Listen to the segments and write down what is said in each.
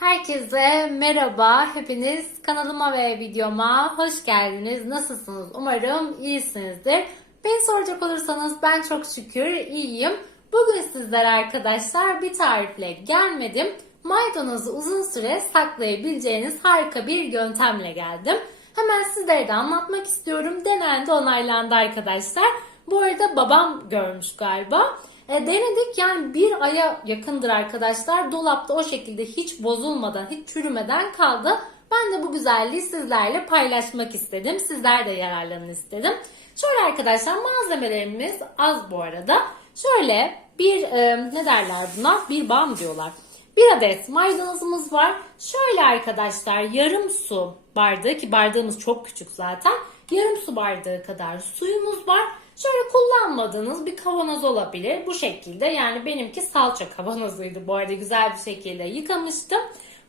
Herkese merhaba. Hepiniz kanalıma ve videoma hoş geldiniz. Nasılsınız? Umarım iyisinizdir. Beni soracak olursanız ben çok şükür iyiyim. Bugün sizlere arkadaşlar bir tarifle gelmedim. Maydanozu uzun süre saklayabileceğiniz harika bir yöntemle geldim. Hemen sizlere de anlatmak istiyorum. Denendi onaylandı arkadaşlar. Bu arada babam görmüş galiba. E, denedik yani bir aya yakındır arkadaşlar. Dolapta o şekilde hiç bozulmadan, hiç çürümeden kaldı. Ben de bu güzelliği sizlerle paylaşmak istedim. Sizler de yararlanın istedim. Şöyle arkadaşlar malzemelerimiz az bu arada. Şöyle bir e, ne derler buna? Bir bam diyorlar. Bir adet maydanozumuz var. Şöyle arkadaşlar yarım su bardağı ki bardağımız çok küçük zaten. Yarım su bardağı kadar suyumuz var. Şöyle kullanmadığınız bir kavanoz olabilir. Bu şekilde yani benimki salça kavanozuydu bu arada güzel bir şekilde yıkamıştım.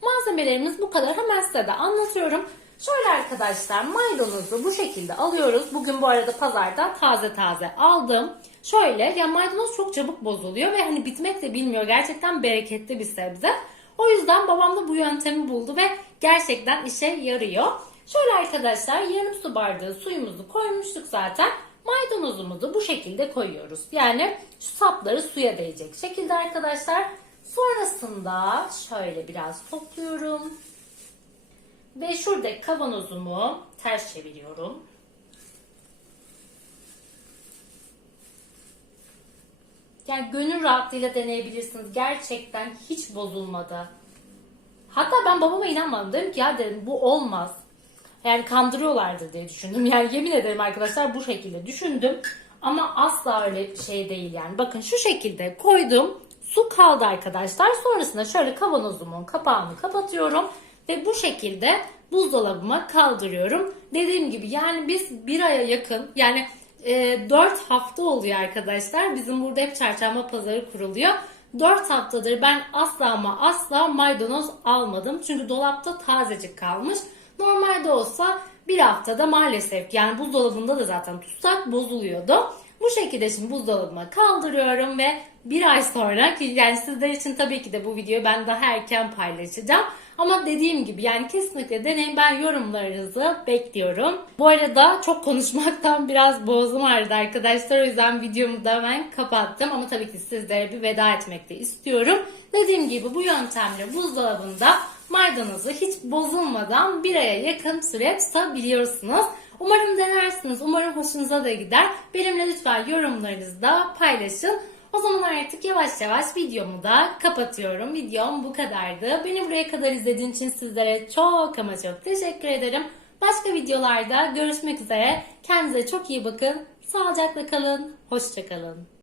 Malzemelerimiz bu kadar. Hemen size de anlatıyorum. Şöyle arkadaşlar maydanozu bu şekilde alıyoruz. Bugün bu arada pazarda taze taze aldım. Şöyle ya maydanoz çok çabuk bozuluyor ve hani bitmek de bilmiyor. Gerçekten bereketli bir sebze. O yüzden babam da bu yöntemi buldu ve gerçekten işe yarıyor. Şöyle arkadaşlar yarım su bardağı suyumuzu koymuştuk zaten. Maydanozumuzu bu şekilde koyuyoruz. Yani şu sapları suya değecek şekilde arkadaşlar. Sonrasında şöyle biraz topluyorum. Ve şuradaki kavanozumu ters çeviriyorum. Yani gönül rahatlığıyla deneyebilirsiniz. Gerçekten hiç bozulmadı. Hatta ben babama inanmadım. Dedim ki ya dedim bu olmaz. Yani kandırıyorlardır diye düşündüm. Yani yemin ederim arkadaşlar bu şekilde düşündüm. Ama asla öyle şey değil yani. Bakın şu şekilde koydum. Su kaldı arkadaşlar. Sonrasında şöyle kavanozumun kapağını kapatıyorum. Ve bu şekilde buzdolabıma kaldırıyorum. Dediğim gibi yani biz bir aya yakın yani e, 4 hafta oluyor arkadaşlar. Bizim burada hep çarşamba pazarı kuruluyor. 4 haftadır ben asla ama asla maydanoz almadım. Çünkü dolapta tazecik kalmış. Normalde olsa bir haftada maalesef yani buzdolabında da zaten tutsak bozuluyordu. Bu şekilde şimdi buzdolabıma kaldırıyorum ve bir ay sonra ki yani sizler için tabii ki de bu videoyu ben daha erken paylaşacağım. Ama dediğim gibi yani kesinlikle deneyin ben yorumlarınızı bekliyorum. Bu arada çok konuşmaktan biraz boğazım ağrıdı arkadaşlar. O yüzden videomu da ben kapattım. Ama tabii ki sizlere bir veda etmek de istiyorum. Dediğim gibi bu yöntemle buzdolabında maydanozu hiç bozulmadan bir aya yakın süre tutabiliyorsunuz. Umarım denersiniz. Umarım hoşunuza da gider. Benimle lütfen yorumlarınızı da paylaşın. O zaman artık yavaş yavaş videomu da kapatıyorum. Videom bu kadardı. Beni buraya kadar izlediğin için sizlere çok ama çok teşekkür ederim. Başka videolarda görüşmek üzere. Kendinize çok iyi bakın. Sağlıcakla kalın. Hoşçakalın.